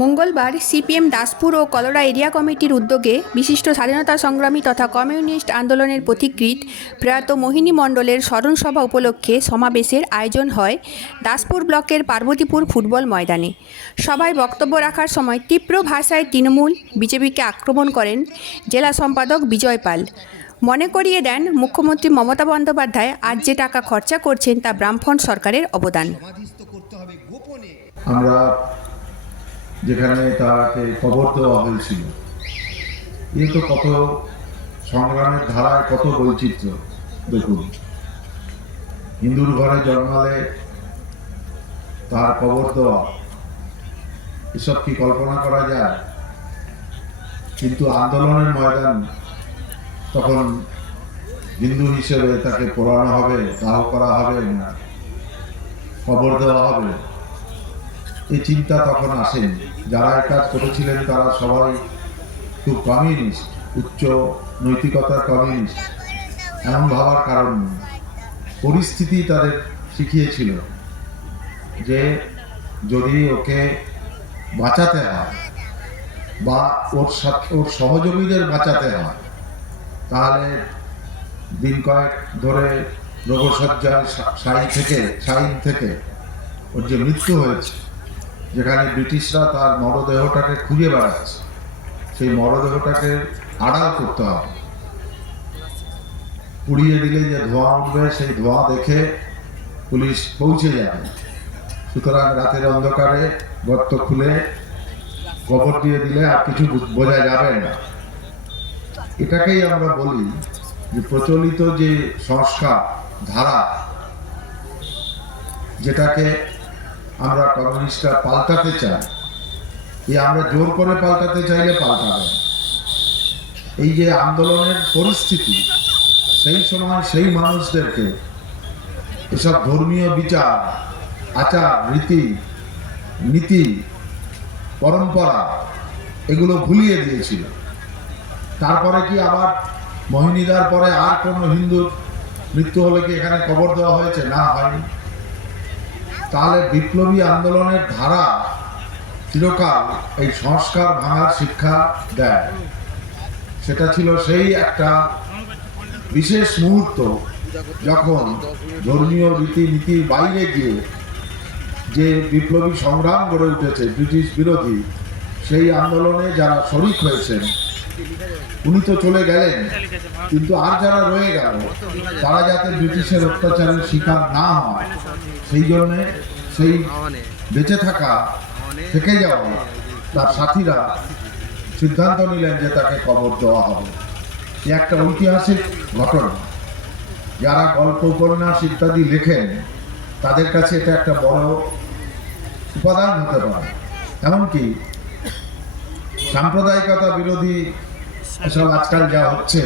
মঙ্গলবার সিপিএম দাসপুর ও কলোরা এরিয়া কমিটির উদ্যোগে বিশিষ্ট স্বাধীনতা সংগ্রামী তথা কমিউনিস্ট আন্দোলনের পথিকৃৎ প্রয়াত মোহিনী মণ্ডলের স্মরণসভা উপলক্ষে সমাবেশের আয়োজন হয় দাসপুর ব্লকের পার্বতীপুর ফুটবল ময়দানে। সভায় বক্তব্য রাখার সময় তীব্র ভাষায় তৃণমূল বিজেপিকে আক্রমণ করেন জেলা সম্পাদক বিজয় পাল। মনে করিয়ে দেন মুখ্যমন্ত্রী মমতা বন্দ্যোপাধ্যায় আজ যে টাকা খরচা করছেন তা বামফ্রন্ট সরকারের অবদান। আমরা যেখানে তাকে কবর দেওয়া হয়েছিল, এ তো কত সংগ্রামের ধারায় কত বৈচিত্র্য। দেখুন, হিন্দুর ঘরে জন্মালে তার কবর দেওয়া, এসব কি কল্পনা করা যায়? কিন্তু আন্দোলনের ময়দান, তখন হিন্দু হিসেবে তাকে পোড়ানো হবে, দাহ করা হবে না, কবর দেওয়া হবে, এই চিন্তা তখন আসেনি। যারা এই কাজ করেছিলেন তারা সবাই খুব কমিউনিস্ট, উচ্চ নৈতিকতার কমিউনিস্ট। এমন ভাবার কারণ নেই। পরিস্থিতি তাদের শিখিয়েছিল যে যদি ওকে বাঁচাতে হয় বা ওর সহযোগীদের বাঁচাতে হয়, তাহলে দিন কয়েক ধরে রোগশয্যার শাইন থেকে ওর যে মৃত্যু হয়েছে, যেখানে ব্রিটিশরা তার মরদেহটাকে খুঁজে বেড়াচ্ছে, সেই মরদেহটাকে আড়াল করতে হবে। পুড়িয়ে দিলে যে ধোঁয়া উঠবে, সেই ধোঁয়া দেখে পুলিশ পৌঁছে যাবে। সুতরাং রাতের অন্ধকারে গর্ত খুলে কবর দিয়ে দিলে আর কিছু বোঝা যাবে না। এটাকেই আমরা বলি যে প্রচলিত যে সংস্কার ধারা, যেটাকে আমরা কমিউনিস্টরা পাল্টাতে চাই, আমরা জোর করে পাল্টাতে চাইলে পাল্টাবে। এই যে আন্দোলনের পরিস্থিতি, সেই সময় সেই মানুষদেরকে এসব ধর্মীয় বিচার, আচার, রীতি, নীতি, পরম্পরা এগুলো ভুলিয়ে দিয়েছিল। তারপরে কি আবার মোহিনীদার পরে আর কোনো হিন্দুর মৃত্যু হলে কি এখানে কবর দেওয়া হয়েছে? না, হয়নি। তাহলে বিপ্লবী আন্দোলনের ধারা চিরকাল এই সংস্কার ভাঙার শিক্ষা দেয়। সেটা ছিল সেই একটা বিশেষ মুহূর্ত যখন ধর্মীয় রীতিনীতির বাইরে গিয়ে যে বিপ্লবী সংগ্রাম গড়ে উঠেছে ব্রিটিশ বিরোধী, সেই আন্দোলনে যারা শরিক হয়েছেন, উনি তো চলে গেলেন, কিন্তু আর যারা রয়ে গেল তারা যাতে ব্রিটিশের অত্যাচারের শিকার না হয়, সেই জন্যে সেই বেঁচে থাকা, থেকে যাওয়া তার সাথীরা সিদ্ধান্ত নিলেন যে তাকে কবর দেওয়া হবে। একটা ঐতিহাসিক ঘটনা। যারা গল্প, উপন্যাস ইত্যাদি লেখেন, তাদের কাছে এটা একটা বড় উপাদান হতে পারে। এমনকি সাম্প্রদায়িকতা বিরোধী এসব আজকাল যা হচ্ছে,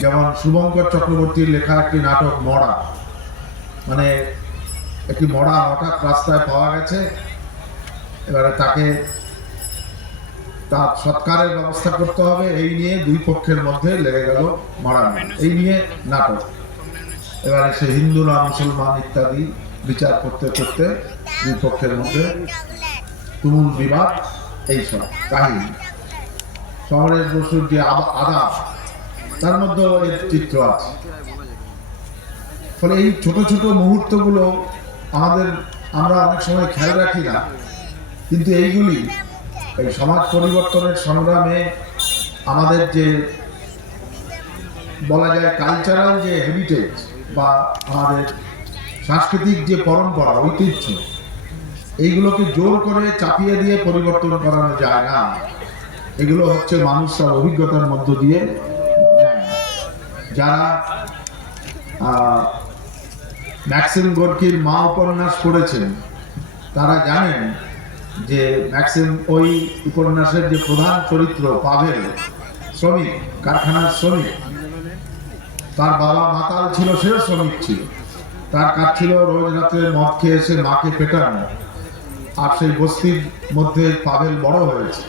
যেমন শুভঙ্কর চক্রবর্তীর লেখা একটি নাটক মরা, মানে একটি মরা হঠাৎ রাস্তায় পাওয়া গেছে, এবারে তাকে তার সৎকারের ব্যবস্থা করতে হবে, এই নিয়ে দুই পক্ষের মধ্যে লেগে গেল মারামারি, এই নিয়ে নাটক। এবারে সে হিন্দু না মুসলমান ইত্যাদি বিচার করতে করতে দুই পক্ষের মধ্যে তুমুল বিবাদ, এইসব কাহিনী। শহরের বসুর যে আদাব, তার মধ্যেও এর চিত্র আছে। ফলে এই ছোট ছোট মুহূর্তগুলো আমরা অনেক সময় খেয়াল রাখি না, কিন্তু এইগুলি এই সমাজ পরিবর্তনের সংগ্রামে আমাদের যে বলা যায় কালচারাল যে হেরিটেজ বা আমাদের সাংস্কৃতিক যে পরম্পরা, ঐতিহ্য, এইগুলোকে জোর করে চাপিয়ে দিয়ে পরিবর্তন করানো যায় না। এগুলো হচ্ছে মানুষ তার অভিজ্ঞতার মধ্য দিয়ে নেয়। যারা ম্যাক্সিম গোর্কির মা উপন্যাস পড়েছেন, তারা জানেন যে ম্যাক্সিম ওই উপন্যাসের যে প্রধান চরিত্র পাভেল, শ্রমিক, কারখানার শ্রমিক, তার বাবা মাতাল ছিল, সেও শ্রমিক ছিল। তার কাজ ছিল রোজ রাতে মদ খেয়ে এসে মাকে পেটানো। আর সেই বস্তির মধ্যে পাভেল বড় হয়েছে।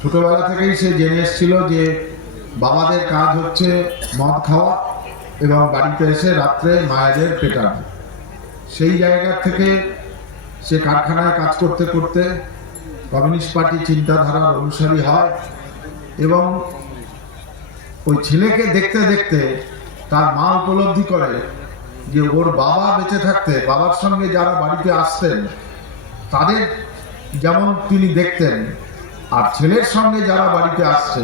ছোটবেলা থেকেই সে জেনে এসেছিল যে বাবাদের কাজ হচ্ছে মদ খাওয়া এবং বাড়িতে এসে রাত্রে মায়েদের পেটানো। সেই জায়গা থেকে সে কারখানায় কাজ করতে করতে কমিউনিস্ট পার্টি চিন্তাধারার অনুসারী হয় এবং ওই ছেলেকে দেখতে দেখতে তার মা উপলব্ধি করে যে ওর বাবা বেঁচে থাকতে বাবার সঙ্গে যারা বাড়িতে আসতেন তাদের যেমন তিনি দেখতেন, আর ছেলের সঙ্গে যারা বাড়িতে আসছে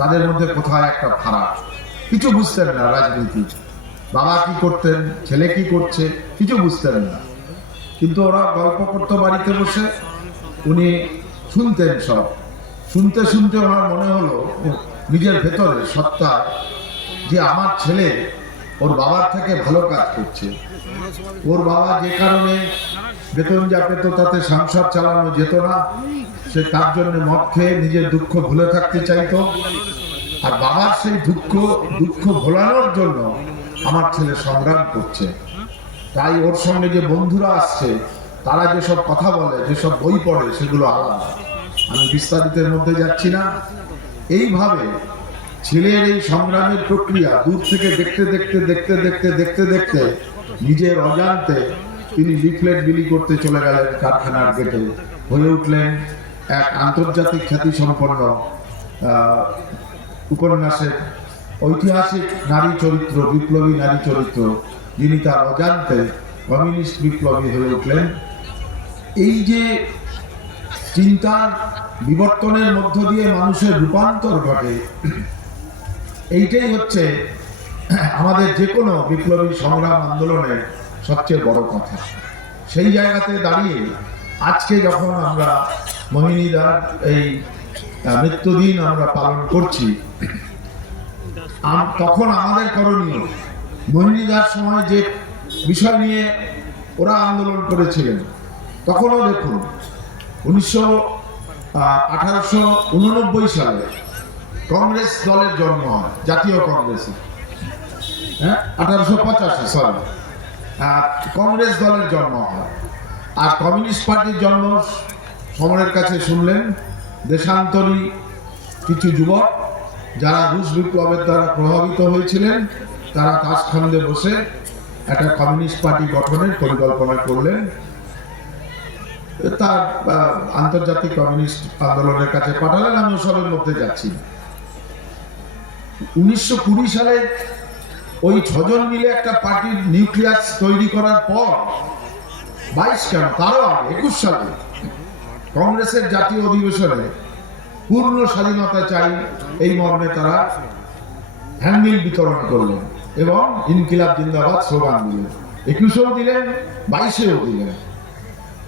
তাদের মধ্যে কোথায় একটা ফারাক। কিছু বুঝতেন না রাজনীতি, বাবা কি করতেন, ছেলে কি করছে, কিছু বুঝতেন না। কিন্তু ওরা গল্প করতো বাড়িতে বসে, উনি শুনতেন। সব শুনতে শুনতে ওনার মনে হলো নিজের ভেতরে সত্তায় যে আমার ছেলে ওর বাবার থেকে ভালো কাজ করছে। ওর বাবা যে কারণে বেতন যা পেত তাতে সংসার চালানো যেত না, সে তার জন্য মদ খেয়ে নিজের দুঃখ ভুলে থাকতে চাইতো, আর বাবার সেই দুঃখ ভোলানোর জন্য আমার ছেলে সংগ্রাম করছে। তাই ওর সঙ্গে যে বন্ধুরা আসছে তারা যেসব কথা বলে, যেসব বই পড়ে, সেগুলো আলাদা। আমি বিস্তারিতের মধ্যে যাচ্ছি না। এইভাবে ছেলের এই সংগ্রামের প্রক্রিয়া দূর থেকে দেখতে দেখতে দেখতে দেখতে দেখতে দেখতে নিজের অজান্তে তিনি লিফলেট বিলি করতে চলে গেলেন কারখানার গেটে, হয়ে উঠলেন এক আন্তর্জাতিক খ্যাতি সম্পন্ন উপন্যাসের ঐতিহাসিক নারী চরিত্র, বিপ্লবী নারী চরিত্র, যিনি তার অজান্তে কমিউনিস্ট বিপ্লবী হয়ে উঠলেন। এই যে চিন্তার বিবর্তনের মধ্য দিয়ে মানুষের রূপান্তর ঘটে, এইটাই হচ্ছে আমাদের যে কোনো বিপ্লবী সংগ্রাম আন্দোলনের সবচেয়ে বড় কথা। সেই জায়গাতে দাঁড়িয়ে আজকে যখন আমরা মোহিনীদার এই মৃত্যুদিন আমরা পালন করছি, তখন আমাদের করণীয় মোহিনীদার সময় যে বিষয় নিয়ে ওরা আন্দোলন করেছিলেন, তখনও দেখুন 1889 সালে কংগ্রেস দলের জন্ম হয়, জাতীয় কংগ্রেসে। 1885 কংগ্রেস দলের জন্ম হয়, আর কমিউনিস্ট পার্টির জন্ম সমরের কাছে শুনলেন দেশান্তরী কিছু যুবক যারা রুশ বিপ্লবের দ্বারা প্রভাবিত হয়েছিলেন, তারা তাসখান্দে বসে একটা কমিউনিস্ট পার্টি গঠনের পরিকল্পনা করলেন। তার আন্তর্জাতিক কমিউনিস্ট আন্দোলনের কাছে পাঠালেন। আমি ওসবের মধ্যে যাচ্ছি। 1920 সালে ওই 6 জন মিলে একটা পার্টির নিউক্লিয়াস তৈরি করার পর 22 কেন তারও আগে 21 সালে কংগ্রেসের জাতীয় অধিবেশনে পূর্ণ স্বাধীনতা চাই এই মর্মে তারা হ্যান্ডবিল বিতরণ করলেন এবং ইনকিলাব জিন্দাবাদ স্লোগান দিলেন। 21-এও দিলেন, 22-এও দিলেন।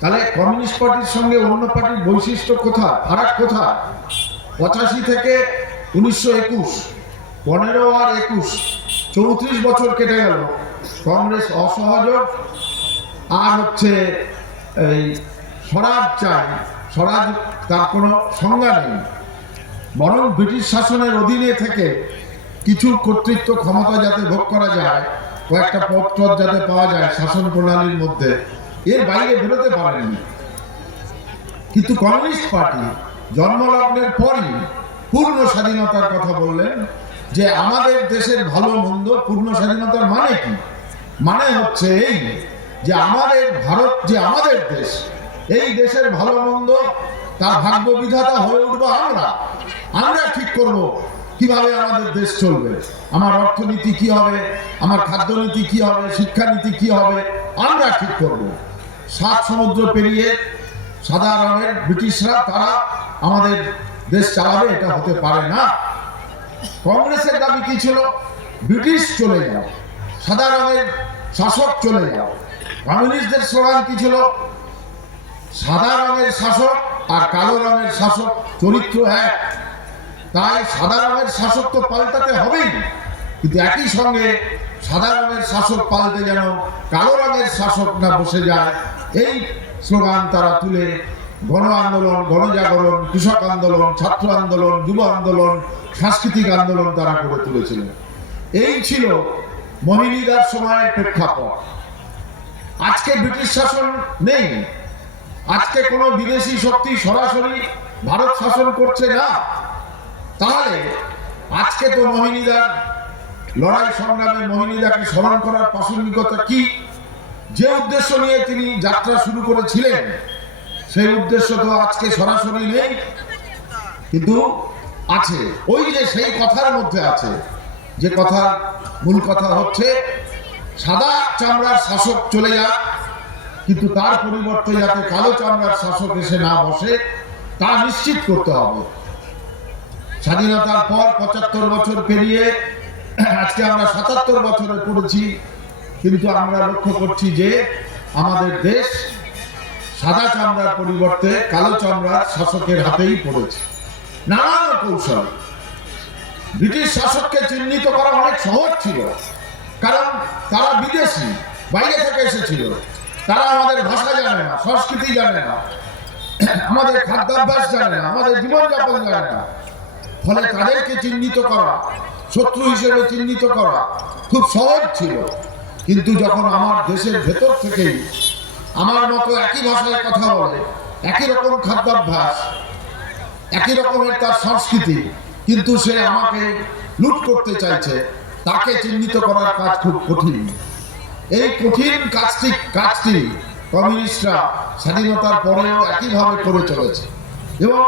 তাহলে কমিউনিস্ট পার্টির সঙ্গে অন্য পার্টির বৈশিষ্ট্য কোথায়, ফারাক কোথায়? 85 থেকে 1921, 15 আর 21, 34 বছর কেটে গেল। কংগ্রেস অসহযোগ আর হচ্ছে এই স্বরাজ চাই, স্বরাজ তার কোনো সংজ্ঞা নেই, বরং ব্রিটিশ শাসনের অধীনে থেকে কিছু কর্তৃত্ব ক্ষমতা যাতে ভোগ করা যায়, কয়েকটা পদ যাতে পাওয়া যায় শাসন প্রণালীর মধ্যে, এর বাইরে বেরোতে পারেনি। কিন্তু কমিউনিস্ট পার্টি জন্মলগ্নের পরই পূর্ণ স্বাধীনতার কথা বললেন, যে আমাদের দেশের ভালো মন্দ। পূর্ণ স্বাধীনতার মানে কি? মানে হচ্ছে এই যে আমাদের ভারত যে আমাদের দেশ, এই দেশের ভালো মন্দ তার ভাগ্য বিধাতা হয়ে উঠবো আমরা ঠিক করব কিভাবে আমাদের দেশ চলবে, আমার অর্থনীতি কি হবে, আমার খাদ্যনীতি কি হবে, শিক্ষানীতি কি হবে, আমরা ঠিক করব। 7 সমুদ্র পেরিয়ে সাদা রঙের ব্রিটিশরা তারা আমাদের দেশ চালাবে, এটা হতে পারে না। কংগ্রেসের দাবি কি ছিল? ব্রিটিশ চলে যাও, সাদা রঙের শাসক চলে যাও। কমিউনিস্টদের স্লোগান কি ছিল? সাদা রঙের শাসক আর কালো রঙের শাসক চরিত্র এক। তাই সাদা রঙের শাসক তো পাল্টাতে হবেই, কিন্তু একই সঙ্গে সাদা রঙের শাসক পাল্টে যেন কালো রঙের শাসক না বসে যায়, এই স্লোগান তারা তুলে গণ আন্দোলন, গণজাগরণ, কৃষক আন্দোলন, ছাত্র আন্দোলন, যুব আন্দোলন, সাংস্কৃতিক আন্দোলন তারা করে তুলেছিলেন। এই ছিল মোহিনীদার সময়ের প্রেক্ষাপট। আজকে ব্রিটিশ শাসন নেই, আজকে কোনো বিদেশি শক্তি সরাসরি ভারত শাসন করছে না। তাহলে আজকে তো মোহিনীদার লড়াই সংগ্রামে মোহিনীদাকে স্মরণ করার প্রাসঙ্গিকতা কি? যে উদ্দেশ্য নিয়ে তিনি যাত্রা শুরু করেছিলেন সেই উদ্দেশ্য তো আজকে সরাসরি নেই, কিন্তু আছে। ওই যে সেই কথার মধ্যে আছে, যে কথা মূল কথা হচ্ছে সাদা চামড়ার শাসক চলে যাক, কিন্তু তার পরিবর্তে যাতে কালো চামড়ার শাসক এসে না বসে তা নিশ্চিত করতে হবে। স্বাধীনতার পর ৭৫ বছর পেরিয়ে আজকে আমরা ৭৭ বছরে পড়েছি, কিন্তু আমরা লক্ষ্য করছি যে আমাদের দেশ সাদা চামড়ার পরিবর্তে কালো চামড়ার শাসকের হাতেই পড়েছে। নানান কৌশল। ব্রিটিশ শাসককে চিহ্নিত করা অনেক সহজ ছিল, কারণ তারা বিদেশি, বাইরে থেকে এসেছিল। তারা আমাদের ভাষা জানে না, সংস্কৃতি জানে না, আমাদের খাদ্যাভ্যাস জানে না, আমাদের জীবনযাপন জানে না। ফলে তাদেরকে চিহ্নিত করা, শত্রু হিসেবে চিহ্নিত করা খুব সহজ ছিল। কিন্তু যখন আমার দেশের ভেতর থেকেই আমার মতো একই ভাষায় কথা বলে, একই রকম খাদ্যাভ্যাস, একই রকমের তার সংস্কৃতি, কিন্তু সে আমাকে লুট করতে চাইছে, তাকে চিহ্নিত করার কাজ খুব কঠিন। এই কঠিন কাজটি কমিউনিস্টরা স্বাধীনতার পরেও একইভাবে করে চলেছে। এবং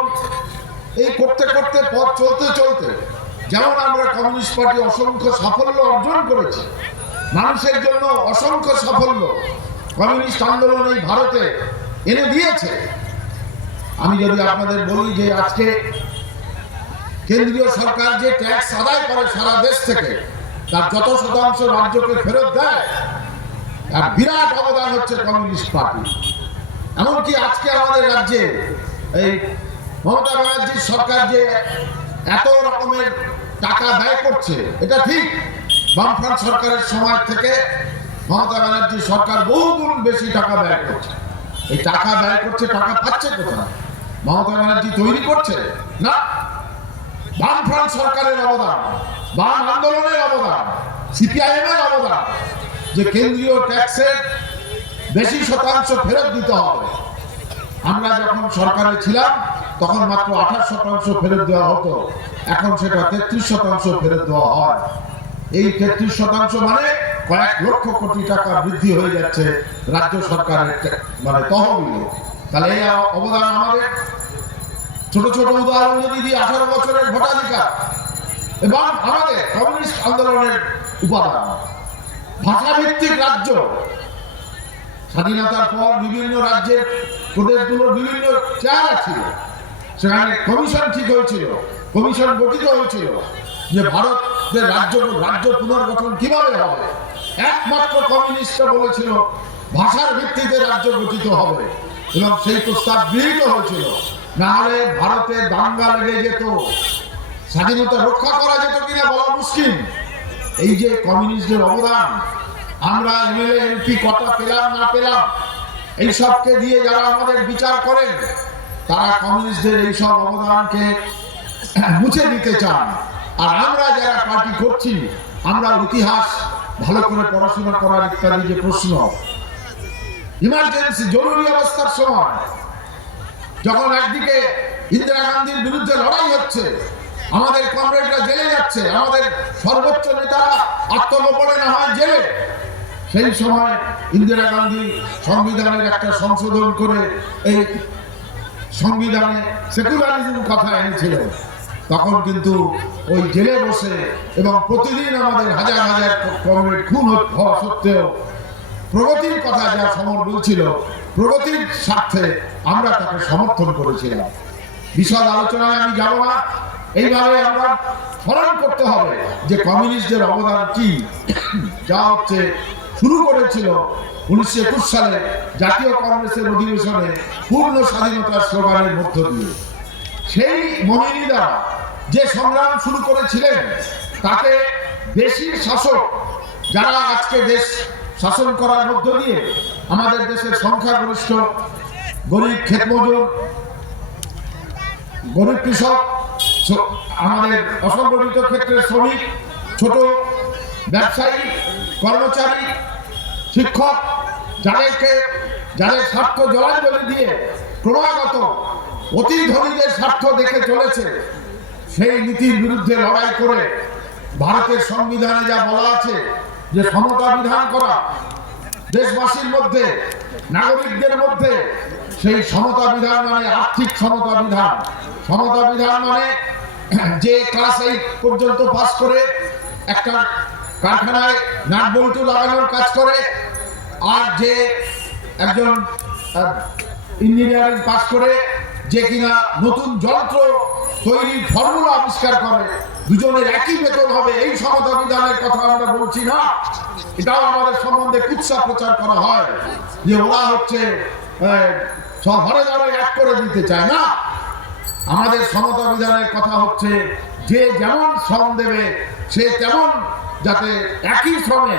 এই করতে করতে পথ চলতে চলতে যেমন আমরা কমিউনিস্ট পার্টি অসংখ্য সাফল্য অর্জন করেছি, মানুষের জন্য অসংখ্য সাফল্য কমিউনিস্ট আন্দোলন এই ভারতে এনে দিয়েছে। আমি যদি আপনাদের বলি যে আজকে কেন্দ্রীয় সরকার যে ট্যাক্স আদায় করে সারা দেশ থেকে, তার যত শতাংশ রাজ্যকে ফেরত দেয়, তার বিরাট অবদান হচ্ছে কমিউনিস্ট পার্টি। এমনকি আজকে আমাদের রাজ্যে এই মমতা ব্যানার্জির সরকার যে এত রকমের টাকা ব্যয় করছে, এটা ঠিক। বামফ্রন্ট সরকারের সময় থেকে মমতা ব্যানার্জির সরকার বহুগুণ বেশি টাকা ব্যয় করছে। এই টাকা ব্যয় করছে, টাকা পাচ্ছে কোথায়? মমতা ব্যানার্জি তৈরি করছে না, বামফ্রন্ট সরকারের অবদান, বাম আন্দোলনের অবদান, সিপিআইএম এর অবদান, যে কেন্দ্রীয় ট্যাক্সের বেশি শতাংশ ফেরত দিতে হবে। আমরা যখন সরকারে ছিলাম তখন মাত্র 28% ফেরত দেওয়া হতো, এখন সেটা 33% ফেরত দেওয়া হয়। এই 33% মানে কয়েক লক্ষ কোটি টাকা বৃদ্ধি হয়ে যাচ্ছে রাজ্য সরকারের মানে তহবিলে। তাহলে এই অবদান আমাদের। ছোট ছোট উদাহরণ যদি দিই, 18 বছরের ভোটাধিকার এবং আমাদের কমিউনিস্ট আন্দোলনের উপাদান, ভাষাভিত্তিক রাজ্য। স্বাধীনতার পর বিভিন্ন রাজ্যের প্রদেশগুলোর বিভিন্ন চেহারা ছিল, সেখানে কমিশন ঠিক হয়েছিল, কমিশন গঠিত হয়েছিল যে ভারতের রাজ্য পুনর্গঠন কিভাবে হবে। একমাত্র কমিউনিস্টরা বলেছিল ভাষার ভিত্তিতে রাজ্য গঠিত হবে, এবং সেই প্রস্তাব গৃহীত হয়েছিল। না হলে ভারতে দাঙ্গা লেগে যেত, স্বাধীনতা রক্ষা করা যেত কিনা বলা মুশকিল। এই যে কমিউনিস্টদের অবদান, আমরা এমএলএ এমপি কটা পেলাম না পেলাম, এই সবকে দিয়ে যারা আমাদের বিচার করেন, তারা কমিউনিস্টদের এইসব অবদানকে মুছে দিতে চান। আর আমরা যারা পার্টি করছি, আমরা ইতিহাস ভালো করে পড়াশোনা করার ইত্যাদি যে প্রশ্ন, ইমার্জেন্সি জরুরি অবস্থার সময় যখন একদিকে ইন্দিরা গান্ধীর বিরুদ্ধে লড়াই হচ্ছে, আমাদের কমরেডরা জেলে যাচ্ছে, আমাদের সর্বোচ্চ নেতারা আত্মগোপনে না হয় জেলে, সেই সময় ইন্দিরা গান্ধী সংবিধানের একটা সংশোধন করে এই সংবিধানে সেকুলারিজম কথা এনেছিলেন। তখন কিন্তু ওই জেলে বসে এবং প্রতিদিন আমাদের হাজার হাজার কমরেড খুন হওয়া সত্ত্বেও প্রগতির কথা যা সমর বলছিল, প্রগতির স্বার্থে আমরা তাকে সমর্থন করেছিলাম। বিশদ আলোচনায় আমি যাব না, এইভাবে আমরা স্মরণ করতে হবে যে কমিউনিস্টদের অবদান কি, যা হচ্ছে শুরু করেছিল 1921 সালে জাতীয় কংগ্রেসের অধিবেশনে পূর্ণ স্বাধীনতার স্লোগানের মধ্য দিয়ে। সেই মোহিনীরা যে সংগ্রাম শুরু করেছিলেন, তাতে দেশি শাসক যারা আজকে দেশ শাসন করার মধ্য দিয়ে আমাদের দেশের সংখ্যাগরিষ্ঠ গরিব ক্ষেতমজুর, গরিব কৃষক, আমাদের অসংগঠিত ক্ষেত্রের শ্রমিক, ছোট ব্যবসায়ী, কর্মচারী, শিক্ষক, যাদের স্বার্থ জলাঞ্জলি দিয়ে ক্রমাগত অতি ধনীদের স্বার্থ দেখে চলেছে, সেই নীতির বিরুদ্ধে লড়াই করে ভারতের সংবিধানে যা বলা আছে যে সমতা বিধান করা, দেশবাসীর মধ্যে, নাগরিকদের মধ্যে সেই সমতা বিধান মানে আর্থিক সমতা বিধান। সমতা বিধান মানে যে ক্লাস 8 পর্যন্ত পাস করে একটা কারখানায় নাট বল্টু লাগানোর কাজ করে, আর যে একজন ইঞ্জিনিয়ারিং পাস করে যে কিনা নতুন যন্ত্র তৈরির ফর্মুলা আবিষ্কার করে, দুজনের একই বেতন হবে, এই সমতা বিধানের কথা আমরা বলছি না। এটাও আমাদের সম্বন্ধে কুৎসা প্রচার করা হয় যে ওরা হচ্ছে সব ঘরে ঘরে এক করে দিতে চায় না। আমাদের সমতা বিধানের কথা হচ্ছে যে যেমন শ্রম দেবে সে তেমন যাতে একই শ্রমে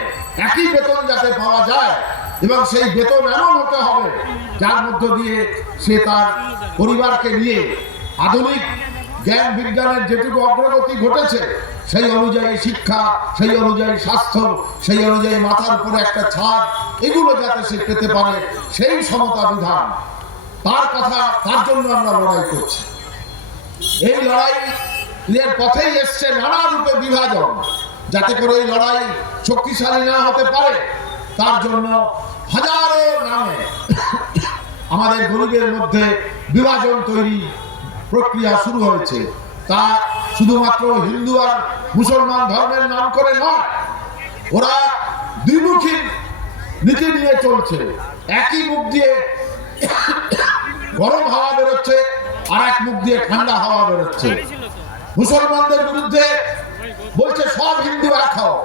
একই বেতন যাতে পাওয়া যায়, এবং সেই বেতন এমন হতে হবে যার মধ্য দিয়ে সে তার পরিবারকে নিয়ে আধুনিক জ্ঞান বিজ্ঞানের যেটুকু অগ্রগতি ঘটেছে সেই অনুযায়ী শিক্ষা, সেই অনুযায়ী স্বাস্থ্য, সেই অনুযায়ী মাথার উপরে একটা ছাদ, এগুলো যাতে সে পেতে পারে, সেই সমতা বিধান তার জন্য আমরা লড়াই করছি। এই লড়াইয়ের পথেই এসছে নানা রূপে বিভাজন, যাতে করে এই লড়াই শক্তিশালী না হতে পারে তার জন্য হাজারো নামে আমাদের গরিবের মধ্যে বিভাজন তৈরি প্রক্রিয়া শুরু হয়েছে। তা শুধুমাত্র হিন্দু আর মুসলমান ধর্মের নাম করে নয়, ওরা দ্বিমুখী নীতি নিয়ে চলছে। একই মুখ দিয়ে গরম হাওয়া বেরোচ্ছে, আর এক মুখ দিয়ে ঠান্ডা হাওয়া বেরোচ্ছে। মুসলমানদের বিরুদ্ধে বলছে সব হিন্দু এক হও,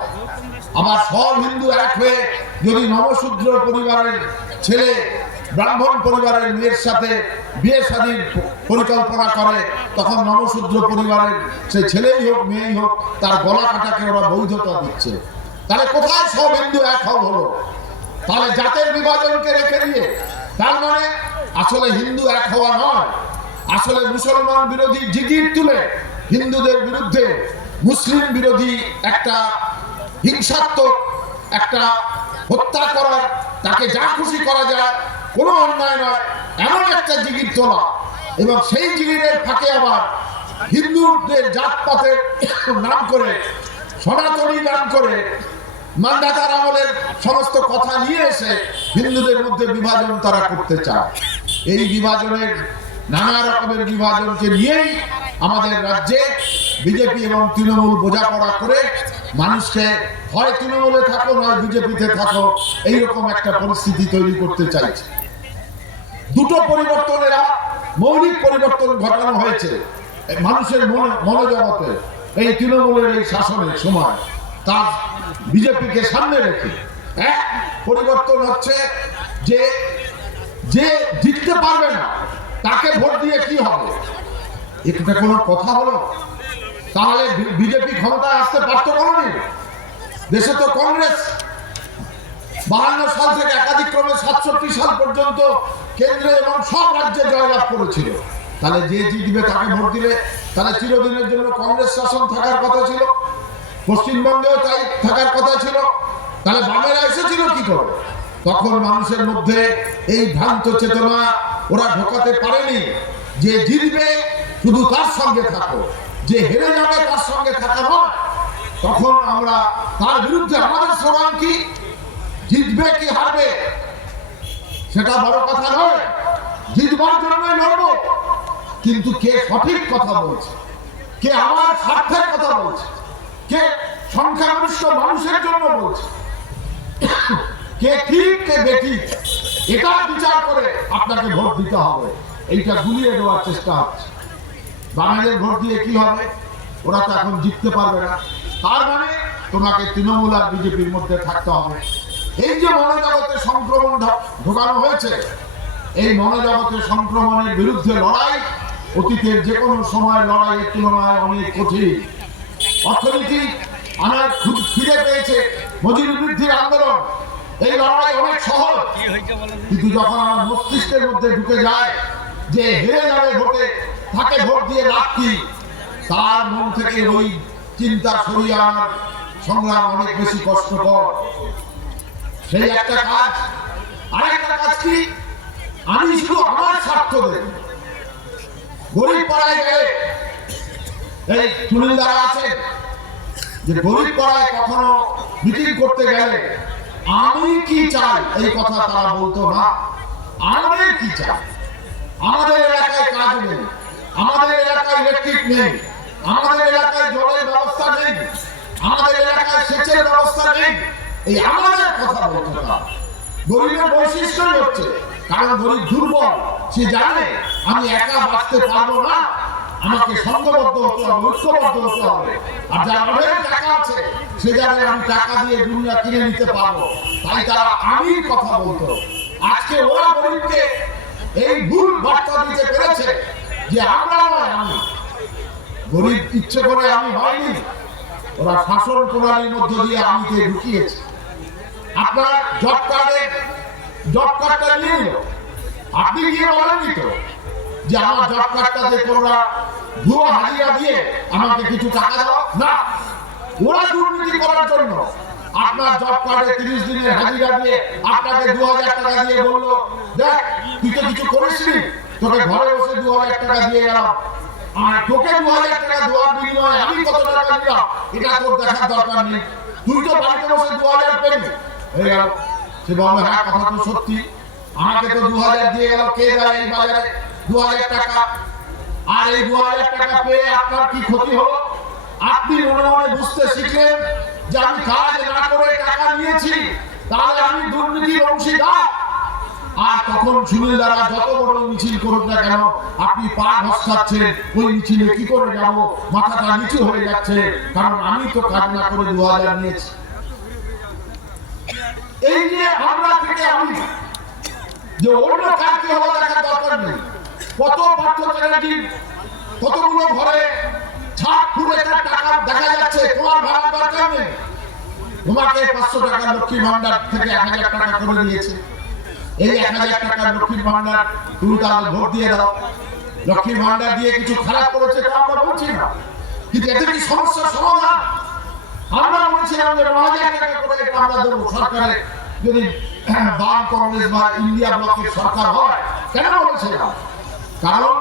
আবার সব হিন্দু এক হয়ে যদি নমশূদ্র পরিবারের ছেলে ব্রাহ্মণ পরিবারের মেয়ের সাথে বিয়ে শাদীর পরিকল্পনা করে, তখন নমশূদ্র পরিবারের সে ছেলেই হোক মেয়েই হোক তার গলা কাটাকে ওরা বৈধতা দিচ্ছে। তাহলে কোথায় সব হিন্দু এক হলো? তাহলে জাতের বিভাজনকে রেখে দিয়ে তার মানে আসলে হিন্দু এক হওয়া নয়, আসলে মুসলমান বিরোধী জিগির তুলে হিন্দুদের বিরুদ্ধে মুসলিম বিরোধী একটা হিংসাত্মক একটা হত্যা করার, তাকে যা খুশি করা যায়, কোনো অন্যায় নয় এমন একটা জিগির তোলা, এবং সেই জিগিরের ফাঁকে আবার হিন্দুদের জাতপাতের নাম করে, সনাতনী নাম করে, মান্ধাতার আমলের সমস্ত কথা নিয়ে এসে হিন্দুদের মধ্যে বিভাজন তারা করতে চায়। এই বিভাজনের নানা রকমের বিভাজনকে নিয়েই আমাদের রাজ্যে বিজেপি এবং তৃণমূল বোঝাপড়া করে মানুষকে হয় তৃণমূলে থাকো নয় বিজেপিতে থাকো, এইরকম একটা পরিস্থিতি তৈরি করতে চাইছে। দুটো পরিবর্তনেরা মৌলিক পরিবর্তন ঘটানো হয়েছে মানুষের মনোজগতে এই তৃণমূলের এই শাসনের সময়, তার বিজেপিকে সামনে রেখে। এক পরিবর্তন হচ্ছে যে যে জিততে পারবে না তাকে ভোট দিয়ে কি হবে? এটা কোনো কথা হলো? তাহলে বিজেপি ক্ষমতায় আসতে পারতো কোনোদিন? দেশে তো কংগ্রেস 52 সাল থেকে একাধিক্রমে 67 সাল পর্যন্ত কেন্দ্রে এবং সব রাজ্যে জয়লাভ করেছিল। তাহলে যে জিতবে তাকে ভোট দিলে তাহলে চিরদিনের জন্য কংগ্রেস শাসন থাকার কথা ছিল, পশ্চিমবঙ্গেও তাই থাকার কথা ছিল। তাহলে বামেরা এসেছিল কি করে? তখন মানুষের মধ্যে এই ভ্রান্ত চেতনা ওরা ঢোকাতে পারেনি যে জিতবে শুধু তার সঙ্গে থাকো, যে হেরে যাবে তার সঙ্গে থাকা নয়। তখন আমরা তার বিরুদ্ধে আমাদের স্লোগান কি? জিতবে কি হারবে সেটা বড় কথা নয়, জিতবার জন্যই লড়বো। কিন্তু কে সঠিক কথা বলছে, কে আমার স্বার্থের কথা বলছে, কে সংখ্যাগরিষ্ঠ মানুষের জন্য বলছে, কে ঠিক কে বেঠিক, এটা বিচার করে আপনাকে ভোট দিতে হবে। এইটা গুলিয়ে দেওয়ার চেষ্টা হচ্ছে। বাঙালির ভোট দিয়ে কি হবে? ওরা তো এখন জিততে পারবে না, তার মানে তোমাকে তৃণমূল আর বিজেপির মধ্যে থাকতে হবে। এই যে মনোজগতে সংক্রমণ ঢোকানো হয়েছে, এই মনোজগতে সংক্রমণের বিরুদ্ধে লড়াই অতীতের যে কোনো সময় লড়াইয়ের তুলনায় অনেক কঠিন। অর্থনীতি আমার ফিরে পেয়েছে, মজুরি বৃদ্ধির আন্দোলন, এই লড়াই অনেক সহজ। কিন্তু যখন আমার মস্তিষ্কের মধ্যে ঢুকে যায় যে হেরে যাবে ভোটে, তাকে ভোট দিয়ে লাভ কি, তার মন থেকে ওই চিন্তা সরিয়ে আনার সংগ্রাম অনেক বেশি কষ্টকর। সেই একটা কাজ। আরেকটা কাজ কি? আমি শুধু আমার স্বার্থ দেব। গরিব পাড়ায় গেলে এই সুনীল দ্বারা আছে যে গরিব পাড়ায় কখনো মিটিং করতে গেলে আমি কি চাই এই কথা তারা বলতো না, আমি কি চাই আমাদের এলাকায় কাজ নেই, আমাদের এলাকায় ইলেকট্রিক নেই, আমাদের এলাকায় জলের ব্যবস্থা নেই, আমাদের এলাকায় সেচের ব্যবস্থা নেই। এই আমাদের কথা বলতে হবে। গরিবের বৈশিষ্ট্যই হচ্ছে, কারণ গরিব দুর্বল, সে জানে আমি একা বাঁচতে পারবো না, আমাকে সংঘবদ্ধ হতে হবে, ঐক্যবদ্ধ হতে হবে। আর যার অনেক টাকা আছে সে জানে আমি টাকা দিয়ে দুনিয়া কিনে নিতে পারবো, তাই তারা আমি কথা বলতো। আজকে ওরা গরিবকে এই ভুল বার্তা দিতে পেরেছে যে আমরা নয় আমি। গরিব ইচ্ছে করে আমি হয়নি, ওরা শাসন প্রণালীর মধ্য দিয়ে আমিকে ঢুকিয়েছে। আপনার জব কার্ডটা নিয়ে নিল, আপনি গিয়ে বলেননি তো যে আমার জব কার্ডটাতে তোমরা ভুয়ো হাজিরা দিয়ে আমাকে কিছু টাকা দাও না। ওরা দুর্নীতি করার জন্য আপনার জব কার্ডে 30 দিনের হাজিরা দিয়ে আপনাকে 2000 টাকা দিয়ে বললো, দেখ তুই তো কিছু করিসনি, তোকে ঘরে বসে 2000 টাকা দিয়ে গেলাম, আর তোকে 2000 টাকা দেওয়ার বিনিময়ে আমি কত টাকা দিলাম এটা তোর দেখার দরকার নেই, তুই তো বাড়িতে বসে 2000 পেলি হয়ে গেল। সে বললো হ্যাঁ কথা তো সত্যি, আমাকে তো 2000 দিয়ে গেল, কে দেয় এই বাজারে 2000 টাকা? আর এই 2000 টাকা পেয়ে আপনার কি ক্ষতি হলো? আপনি মনে মনে বুঝতে শিখলেন যে আমি কাজ না করে টাকা নিয়েছি, তাহলে আমি দুর্নীতির অংশীদার। আর তখন সুনীলদারা যত বড় মিছিল করুক না কেন, আপনি পা ঘষাচ্ছেন, ওই মিছিলে কি করে যাব, মাথাটা নিচু হয়ে যাচ্ছে, কারণ আমি তো কাজ না করে 2000 নিয়েছি। এই যে আমরা থেকে আমি যে অন্য কাজকে হওয়া দেখার দরকার নেই। কত পার্থ চ্যাটার্জি কতগুলো ঘরে ছাদ খুঁড়ে তার টাকা দেখা যাচ্ছে, তোমার ভাড়া দরকার নেই, তোমাকে 500 টাকা লক্ষ্মী ভান্ডার থেকে 1000 টাকা করে দিয়েছে। এই 1000 টাকা লক্ষ্মী ভান্ডার তুমি তাহলে ভোট দিয়ে দাও। লক্ষ্মী ভান্ডার দিয়ে কিছু খারাপ করেছে তা আমরা বলছি না, কিন্তু এতে কি সমস্যার সমাধান? আমরা বলছিলাম যে 9000 টাকা করে এটা আমরা দেবো সরকারে, যদি বাম কংগ্রেস বা ইন্ডিয়া ব্লকের সরকার হয়। কেন বলেছিলাম? কারণ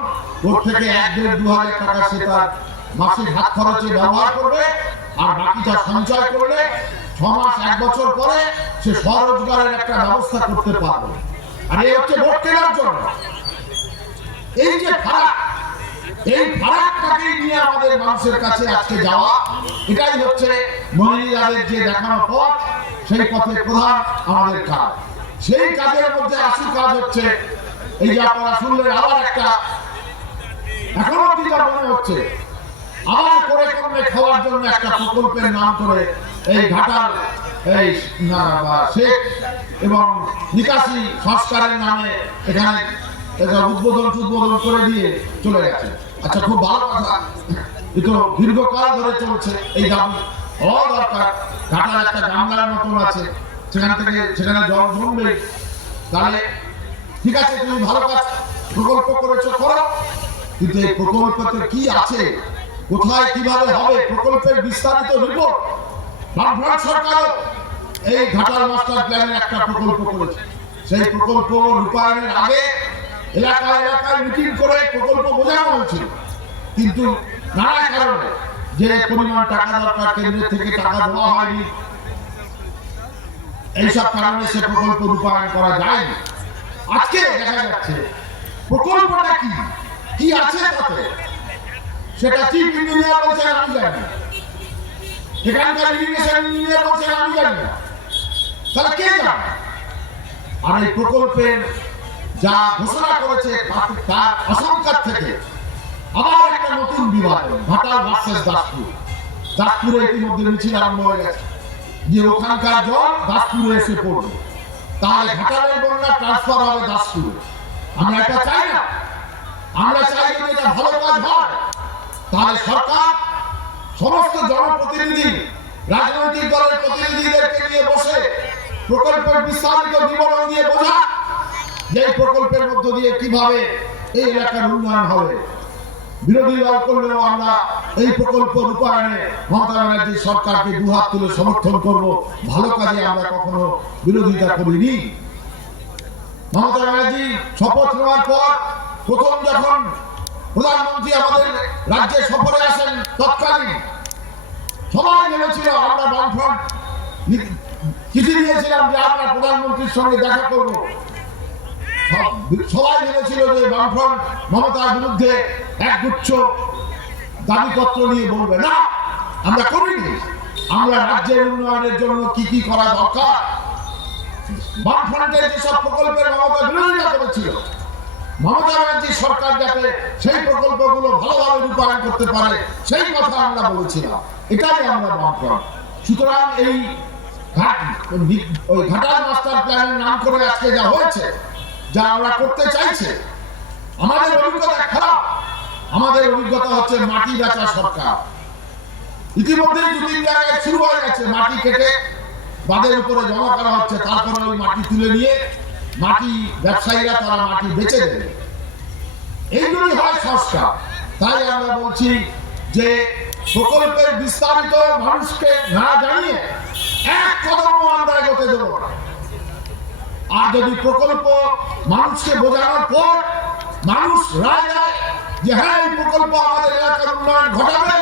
ওর থেকে 1-1.5-2,000 টাকা সে তার মাসিক হাত খরচে ব্যবহার করবে, আর বাকিটা সঞ্চয় করলে 6 মাস 1 বছর পরে সে স্বরোজগারের একটা ব্যবস্থা করতে পারবে। আর এই হচ্ছে ভোট কেনার জন্য। এই যে ফারাক, এই ফারাকটাকে নিয়ে আমাদের মানুষের কাছে আজকে যাওয়া, এটাই হচ্ছে মহিলাদের যে দেখানো পথ, সেই পথে প্রধান আমাদের কাজ। সেই কাজের মধ্যে আসল কাজ হচ্ছে এই যে আপনারা শুনলেন আবার একটা, এখনো অব্দি মনে হচ্ছে আবার করে কমে খাওয়ার জন্য একটা প্রকল্পের নাম করে এই ঘাটাল এই শেখ এবং নিকাশি সংস্কারের নামে এখানে উদ্বোধন করে দিয়ে চলে গেছে। আচ্ছা খুব ভালো কথা, কিন্তু দীর্ঘকাল ধরে চলছে এই দাবি হওয়া দরকার। ঘাটাল একটা গামলার মতন আছে, সেখানে জল জমবে, তাহলে ঠিক আছে তুমি ভালো কাজ প্রকল্প করেছো করো, কিন্তু এই প্রকল্পতে কি আছে, কোথায় কিভাবে হবে, প্রকল্পের বিস্তারিত রিপোর্ট বামফ্রন্ট সরকার এই ঘাটাল মাস্টার প্ল্যানের একটা প্রকল্প করেছে। সেই প্রকল্প রূপায়ণের আগে এলাকায় মিটিং করে প্রকল্প বোঝানো হয়েছিল, কিন্তু নানা কারণে যে পরিমাণ টাকা দরকার কেন্দ্র থেকে টাকা দেওয়া হয়নি, এইসব কারণে সে প্রকল্প রূপায়ণ করা যায়নি। আজকে দেখা যাচ্ছে প্রকল্পটা কি আছে তাতে, সেটা চিফ ইঞ্জিনিয়ার বলছে আমি জানি, এখানকার ইরিগেশন ইঞ্জিনিয়ার বলছে আমি জানি না, তাহলে কে জানে? আর এই প্রকল্পের যা ঘোষণা করেছে তার আশঙ্কার থেকে আবার একটা নতুন বিবাদ, ঘাটাল ভার্সেস দাসপুরে ইতিমধ্যে মিছিল আরম্ভ হয়ে গেছে যে ওখানকার জল দাসপুরে এসে পড়বে, তাহলে ঘাটালের বন্যা ট্রান্সফার হবে দাসপুরে। আমরা এটা চাই না, আমরা চাই যদি এটা ভালো কাজ হয় তাহলে সরকার সমস্ত জনপ্রতিনিধি রাজনৈতিক দলের প্রতিনিধিদেরকে নিয়ে বসে প্রকল্পের বিস্তারিত বিবরণ দিয়ে বোঝা যে এই প্রকল্পের মধ্য দিয়ে কিভাবে এই এলাকার উন্নয়ন হবে। বিরোধী দল করলেও আমরা এই প্রকল্প রূপায়ণে মমতা ব্যানার্জি সরকারকে দুহাত তুলে সমর্থন করব, ভালো কাজে আমরা কখনো বিরোধিতা করিনি। মমতা ব্যানার্জি শপথ নেওয়ার পর প্রথম যখন প্রধানমন্ত্রী আমাদের রাজ্যে সফরে আসেন, তৎকালীন সবাই ভেবেছিল আমরা বামফ্রন্ট চিঠি দিয়েছিলাম যে আমরা প্রধানমন্ত্রীর সঙ্গে দেখা করব, সবাই ভেবেছিল যে বামফ্রন্ট মমতার বিরুদ্ধে একগুচ্ছ দাবিপত্র নিয়ে বলবে, না আমরা করিনি। আমরা রাজ্যের উন্নয়নের জন্য কি কি করা দরকার, বামফ্রন্টের যেসব প্রকল্পের মমতা বিরোধিতা করেছিল, মমতা ব্যানার্জি সরকার যাতে সেই প্রকল্পগুলো ভালোভাবে রূপায়ণ করতে পারে সেই কথা আমরা বলেছিলাম। এটাই আমরা বামফ্রন্ট। সুতরাং এই ঘাটাল মাস্টার প্ল্যানের নাম করে আজকে যা হয়েছে, যা আমরা করতে চাইছে, আমাদের অভিজ্ঞতা খারাপ। আমাদের অভিজ্ঞতা হচ্ছে মাটি বেচা সরকার। ইতিমধ্যেই 2-3 জায়গায় শুরু হয়ে গেছে, মাটি কেটে বাঁধের উপরে জমা করা হচ্ছে, তারপরে ওই মাটি তুলে নিয়ে মাটি ব্যবসায়ীরা তারা মাটি বেচে দেবে। এইগুলি হয় সংস্কার। তাই আমরা বলছি যে প্রকল্পের বিস্তারিত মানুষকে না জানিয়ে এক কদমও আমরা এগোতে দেব না। আর যদি প্রকল্প মানুষকে বোঝানোর পর মানুষ রায় দেয় যে হ্যাঁ এই প্রকল্প আমাদের এলাকার উন্নয়ন ঘটাবে,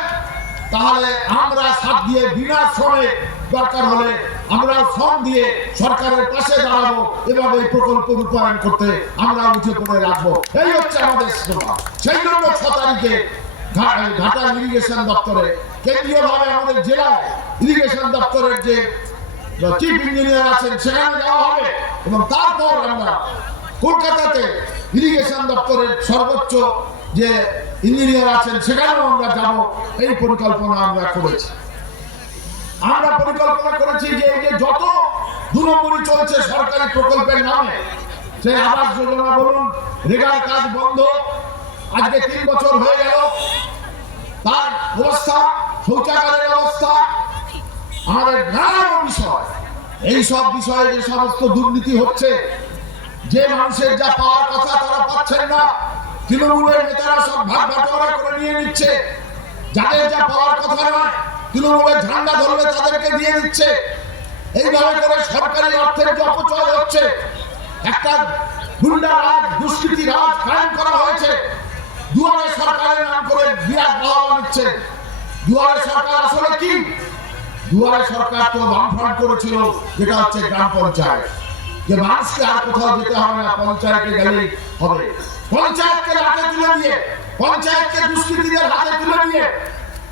তাহলে আমরা সাথ দিয়ে বিনা শ্রমে দরকার হলে আমরা শ্রম দিয়ে সরকারের পাশে দাঁড়াবো, এভাবে এই প্রকল্প রূপায়ণ করতে আমরা উঠে পড়ে রাখবো। এই হচ্ছে আমাদের স্লোগান। সেই জন্য 6 তারিখে ঘাটাল ইরিগেশন দপ্তরে কেন্দ্রীয়ভাবে আমাদের জেলায় ইরিগেশন দপ্তরের যে চিফ ইঞ্জিনিয়ার আছেন সেখানে যাওয়া হবে, এবং তারপর আমরা কলকাতাতে ইরিগেশন দপ্তরের সর্বোচ্চ যে ইঞ্জিনিয়ার আছেন সেখানেও আমরা যাব। এই পরিকল্পনা আমরা করেছি। আমরা পরিকল্পনা করেছি যে এই যে যত 2 নম্বরই চলছে সরকারি প্রকল্পের নামে, সে আবাস যোজনা বলুন, রেগার কাজ বন্ধ, আজকে 3 বছর হয়ে গেল, তার অবস্থা, শৌচাগারের অবস্থা, আমাদের নানান বিষয়, এই সব বিষয়ে যে সমস্ত দুর্নীতি হচ্ছে, যে মানুষের যা পাওয়ার কথা তারা পাচ্ছেন না, তৃণমূলের নেতারা সব ভাগ বাটোয়ারা করে নিয়ে নিচ্ছে, যাদের যা পাওয়ার কথা নয় তৃণমূলের ঝান্ডা ধরলে তাদেরকে দিয়ে দিচ্ছে। এইভাবে করে সরকারি অর্থের যে অপচয় হচ্ছে, একটা গুন্ডা রাজ, দুষ্কৃতি রাজ কায়েম করা হয়েছে। দুয়ারে সরকারের নাম করে বিরাট বাহবা নিচ্ছে। দুয়ারে সরকার আসলে কি? দুয়ারে সরকার তো বামফ্রন্ট করেছিল, যেটা হচ্ছে গ্রাম পঞ্চায়েত, যে মানুষকে আর কোথাও যেতে হবে না, পঞ্চায়েতে গেলেই হবে। পঞ্চায়েতকে হাতে তুলে দিয়ে, পঞ্চায়েতকে দুষ্কৃতীদের হাতে তুলে দিয়ে,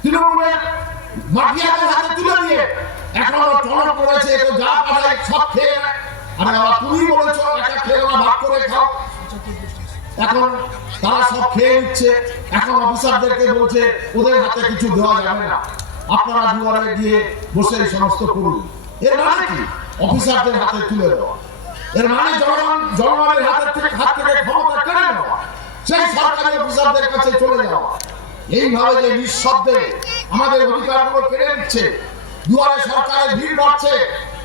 তৃণমূলের মাফিয়াদের হাতে তুলে দিয়ে এখনো টনক পড়েছে, তো যা পাঠায় সব খেয়ে। আর তুমি বলেছো একটা খেয়ে না, ভাগ করে খাও। এখন তারা সব খেয়ে নিচ্ছে। এখন অফিসারদেরকে বলছে ওদের হাতে কিছু দেওয়া যাবে না, আপনারা দুয়ারে গিয়ে বসে এই সমস্ত করুন। এর মানে কি? অফিসারদের হাতে তুলে দেওয়া। এর মানে জনগণের হাত থেকে ক্ষমতা কেড়ে নেওয়া, সেই সরকারি অফিসারদের কাছে চলে যাওয়া। এইভাবে যে নিঃশব্দে আমাদের অধিকারগুলো কেড়ে নিচ্ছে, দুয়ারে সরকারের ভিড় বাড়ছে,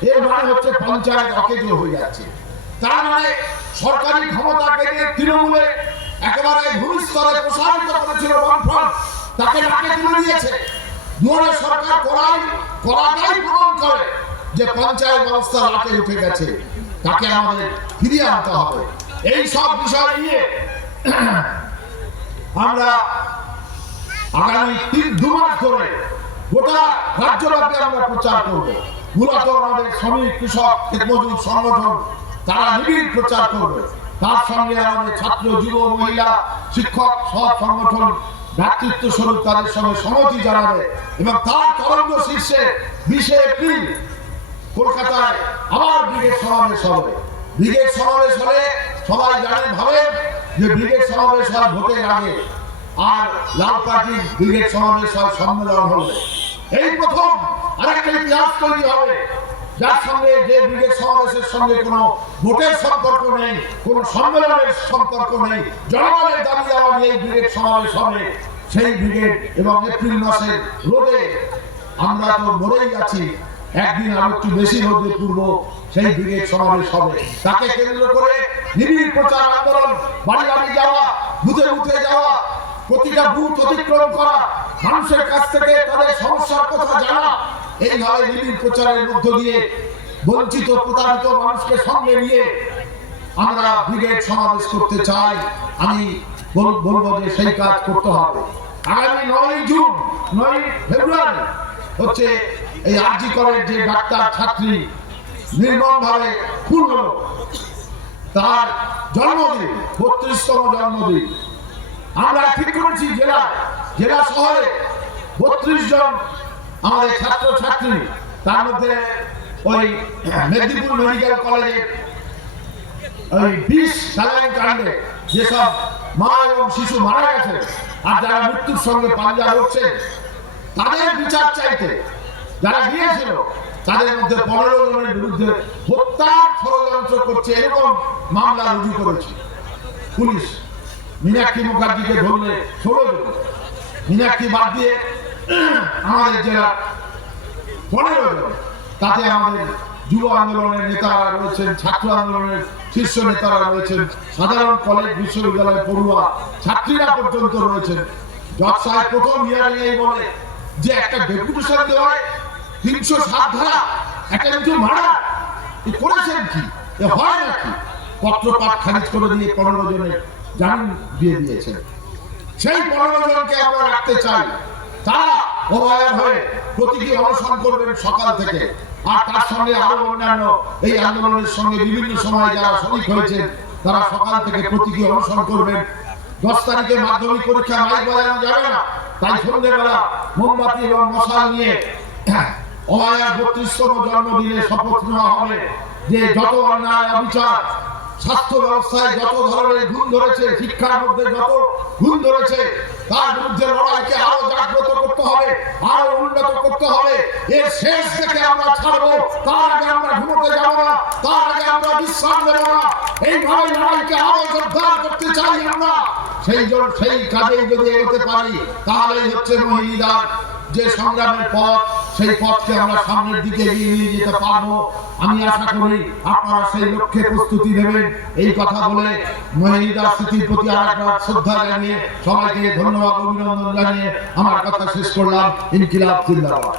এর মানে হচ্ছে পঞ্চায়েত অকেজ হয়ে যাচ্ছে। তার মানে সরকারি ক্ষমতা কেড়ে তৃণমূলে একেবারে ভূমিস্তরে প্রসারিত করেছিল বামফ্রন্ট, তাকে নাকে তুলে দিয়েছে। দুয়ারে সরকার করাটাই প্রমাণ করে যে পঞ্চায়েত ব্যবস্থা লাটে উঠে গেছে, তাকে আমাদের ফিরিয়ে আনতে হবে। এই সব বিষয় নিয়ে আমরা আগামী 2 মাস ধরে গোটা রাজ্যব্যাপী আমরা প্রচার করব। মূলত আমাদের শ্রমিক, কৃষক, ক্ষেতমজুর সংগঠন তারা নিবিড় প্রচার করবে। তার সঙ্গে আমাদের ছাত্র, যুব, মহিলা, শিক্ষক সব সংগঠন ভ্রাতৃত্ব স্বরূপ তাদের সঙ্গে সংহতি জানাবে। এবং তার তরঙ্গ শীর্ষে 20 এপ্রিল কলকাতায় আবার ব্রিগেড সমাবেশ হবে। ব্রিগেড সমাবেশ হলে সবাই জানেন, ভাবেন যে ব্রিগেড সমাবেশ হয় ভোটের আগে, আর লাল পার্টির ব্রিগেড সমাবেশ হয় সম্মেলন হলে। এই প্রথম আরেকটা ইতিহাস তৈরি হবে, যার সঙ্গে যে ব্রিগেড সমাবেশের সঙ্গে কোনো ভোটের সম্পর্ক নেই, কোনো সম্মেলনের সম্পর্ক নেই, জনগণের দাবি দেওয়া নিয়ে ব্রিগেড সমাবেশ হবে। সেই ব্রিগেড এবং এপ্রিল মাসের রোদে আমরা তো মরেই আছি, একদিন আর একটু বেশি রোদে পূর্ব সেই ব্রিগেড সমাবেশ হবে। তাকে কেন্দ্র করে নিবিড় প্রচার আন্দোলন, বাড়ি বাড়ি যাওয়া, বুথে বুথে যাওয়া, প্রতিটা বুথ অতিক্রম করা, মানুষের কাছ থেকে তাদের সমস্যার কথা জানা। এইভাবে নিবিড় প্রচারের মধ্য দিয়ে বঞ্চিত, প্রতারিত মানুষকে সঙ্গে নিয়ে আমরা ব্রিগেড সমাবেশ করতে চাই। আমি বলবো যে সেই কাজ করতে হবে। আগামী 9 জুন, 9 ফেব্রুয়ারি হচ্ছে এই আরজি কলের যে ডাক্তার ছাত্রী নির্মমভাবে খুন হলো, তার জন্মদিন, 32তম জন্মদিন। আমরা ঠিক করেছি জেলা শহরে 32 জন আমাদের ছাত্র ছাত্রী, তার মধ্যে ওই মেদিনীপুর মেডিকেল কলেজে ওই 20 স্যালাইন কাণ্ডে যেসব মা এবং শিশু মারা গেছে আর যারা মৃত্যুর সঙ্গে পাঞ্জা লড়ছে, তাদের বিচার চাইতে যারা গিয়েছিল তাদের মধ্যে 15 জনের বিরুদ্ধে হত্যার ষড়যন্ত্র করছে এরকম মামলা রুজু করেছে পুলিশ। মীনাক্ষী মুখার্জিকে ধরলে 16 জন, মীনাক্ষী বাদ দিয়ে আমাদের জেলার 15 জন। তাতে আমাদের যুব আন্দোলনের নেতারা রয়েছেন, ছাত্র আন্দোলনের শীর্ষ নেতারা রয়েছেন, সাধারণ কলেজ বিশ্ববিদ্যালয় পড়ুয়া ছাত্রীরা পর্যন্ত রয়েছেন। জজ সাহেব প্রথম হিয়ারিং এই বলে যে একটা ডেপুটেশন দেওয়া 307 ধারা, একটা কিছু মারা করেছেন কি, এ হয় নাকি? পত্র পাঠ খারিজ করে দিয়ে 15 জনের জামিন দিয়ে দিয়েছেন। সেই 15 জনকে আমরা রাখতে চাই। তারা অভয় হয়ে প্রতীকী অনশন করবেন সকাল থেকে, আর তার সঙ্গে আরো অন্যান্য এই আন্দোলনের সঙ্গে বিভিন্ন সময় যারা শরিক হয়েছেন তারা সকাল থেকে প্রতীকী অনশন করবেন। 10 তারিখে মাধ্যমিক পরীক্ষা মাইক বাজানো যাবে না, তাই সন্ধ্যেবেলা মোমবাতি এবং মশাল নিয়ে অভয়ার 32তম জন্মদিনে শপথ নেওয়া হবে যে যত অন্যায় অবিচার, স্বাস্থ্য ব্যবস্থায় যত ধরনের গুণ ধরেছে, শিক্ষার মধ্যে যত গুণ ধরেছে, তার বিরুদ্ধে লড়াইকে আরো জাগ্রত করতে হবে, আরো উন্নত করতে হবে। এর শেষ থেকে আমরা ছাড়বো, তার আগে আমরা ঘুমোতে যাব না, তার আগে আমরা বিশ্রাম নেব না। এইভাবে লড়াইকে আরো জোরদার করতে চাই আমরা। সেই কাজে যদি এগোতে পারি তাহলেই হচ্ছে মহিলার যে সংগ্রামের পথ, সেই পথকে আমরা সামনের দিকে এগিয়ে নিয়ে যেতে পারবো। আমি আশা করি আপনারা সেই লক্ষ্যে প্রস্তুতি নেবেন। এই কথা বলে মহিলার স্মৃতির প্রতি আরেকবার শ্রদ্ধা জানিয়ে সবাইকে ধন্যবাদ অভিনন্দন জানিয়ে আমার কথা শেষ করলাম। ইনকিলাব জিন্দাবাদ।